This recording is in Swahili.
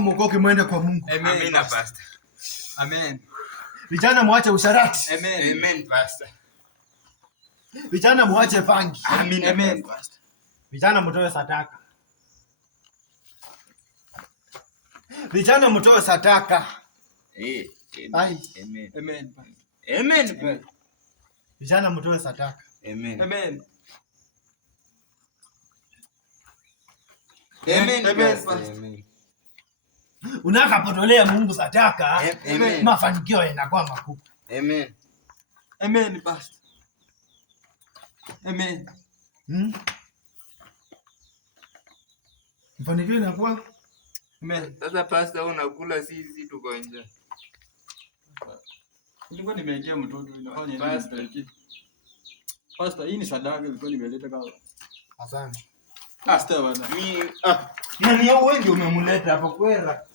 Mwokoke mwende kwa Mungu. Amen, pastor. Amen. Vijana muache usharati. Amen. Amen, pastor. Vijana muache bangi. Amen, pastor. Vijana mtoe sadaka. Vijana mtoe sadaka. Amen. Amen. Amen. Vijana mtoe sadaka. Amen. Amen. Amen. Unakapotolea Mungu sadaka, Amen. mafanikio yanakuwa makubwa. Amen. Amen, pastor. Amen. Mafanikio yanakuwa. Amen. Sasa pastor, unakula sisi tuko nje. Nilikuwa nimeingia mtoto inafanya Pastor. nini? Pastor, hii ni sadaka nilikuwa nimeleta kwa. Asante. Pastor bwana. Nani wewe ndio umemleta hapa kwera?